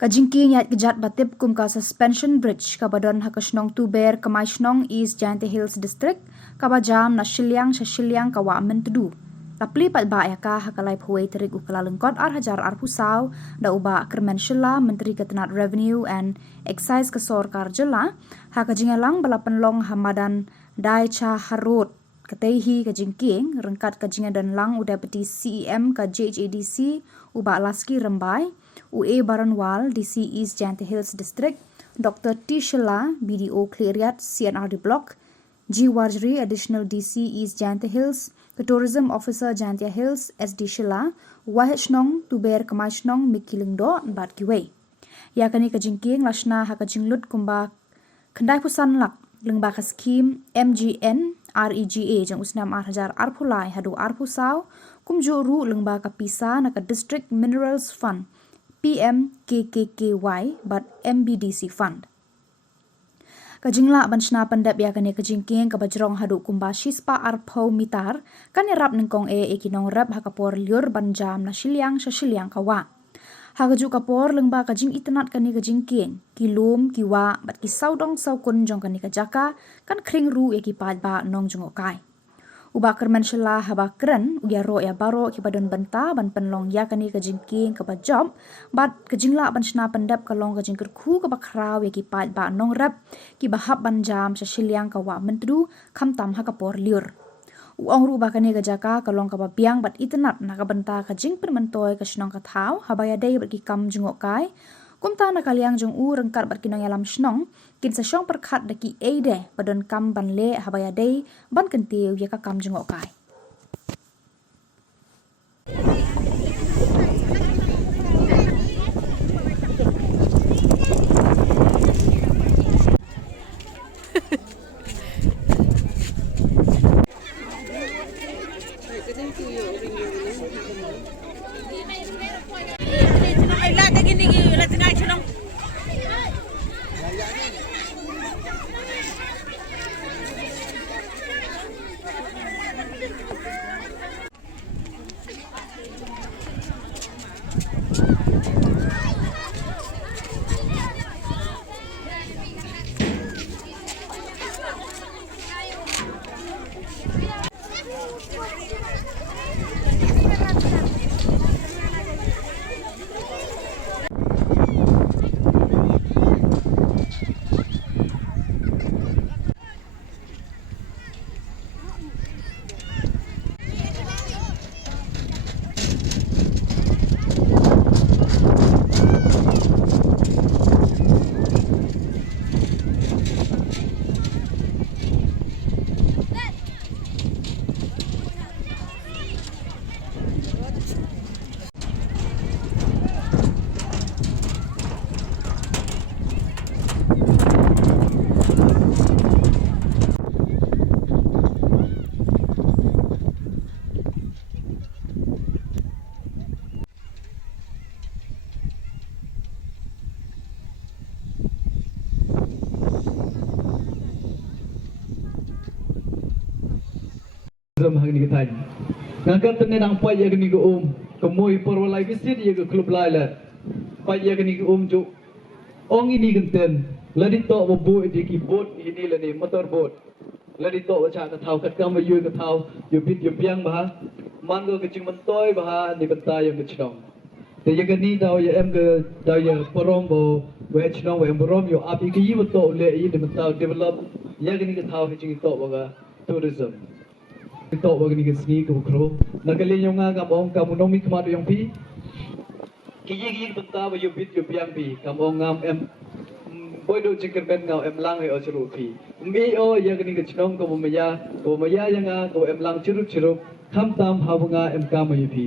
Ka Jingkieng yat kejat batip kum ka suspension bridge ka badon ha ka Shnong Tuber ka Mai Shnong East Jante Hills District ka bajam na Shillong ka wa Myntdu. Tapli pat ba ya ka ha ka lai phuai terik ukala lengkot hajar pusau da uba Khuborjylla Menteri Ketenat Revenue and Excise ka Khuborkhasi ha ka jingalang balapan long hamadan dai cha harut Katehi ka Jingkieng rengkat ka jingadan lang u deputy CEM ka JHADC uba Laski Rembai UE Baranwal DC East Jante Hills District Dr. T. Shlei BDO Kleriat CNRD Block G. Wajri Additional DC East Jante Hills ke Tourism Officer Jante Hills SD Shlei Hajrong Tuber Kamajnong Mikilingdo Bat Kiwei ya kani ka Jingkieng lasna ha ka jinglut kumba kendai pusan lak lengba ka skim MGN REGA jang usnam hajar arpulai hadu arpusau kumjuru lengba ka pisa na ka District Minerals Fund PMKKKY but MBDC Fund. Kajingla banshna pandap ya kani kajingkieng ka Hajrong hadu kumba shispa arpo mitar kani rap nengkong eki Nongrep hakapor liur banjam na Shillong kawa. Hagaju kapor lengba kajing Itynnad kani kajingkieng kilum kiwa bat kisau dong sau kun jong kani kajaka kan kring ru eki pad ba nong jongokai. Uba Khuborjylla haba keren uya ro ya baro ki badon benta ban penlong ya kani kajingkieng ka job bat kajingla banshna pandap kalong kajingker khu ka bakraw ya ki pad ba Nongrep ki bahap banjam sa Shillong ka wa Myntdu kamtam hakapor liur. Uang ru bakani kajaka kalong ka biang bat Itynnad na ka benta kajing permentoy ka Shnong ka thau habaya day bat ki kam jongokai kumta na kaliang jong u rengkat bat kinong yalam Shnong kin sa syong perkhat daki ade badon kam ban le habaya day ban kentiu ya ka kam jongokai. Hari ni kita ngangkat tenen ang pai ya ni ko kemoi perwalai visit ya ke klub laila pai ya ni ko jo ong ini genten ladi to bo di ki bot ini la ni motor bot ladi to cha ka thau kat kam yu ka thau yu bit yu piang ba man go ke ching man toy ba ni banta ya ke chnong te ya ni daw ya em ke daw ya porom bo we chnong we porom yo api ki yi to le yi ni banta develop ya ni ka thau ke ching to ba tourism ito wag ni gasni ko kro nagalin yung nga kamong kamunomi kamado yung pi kiyigi benta ba yung bit yung piang pi kamong ngam em boy do chicken ben ngau em lang o churu pi mi o yag ni gachnong ko maya yang nga ko em lang churu churu kham tam habunga em kamayi pi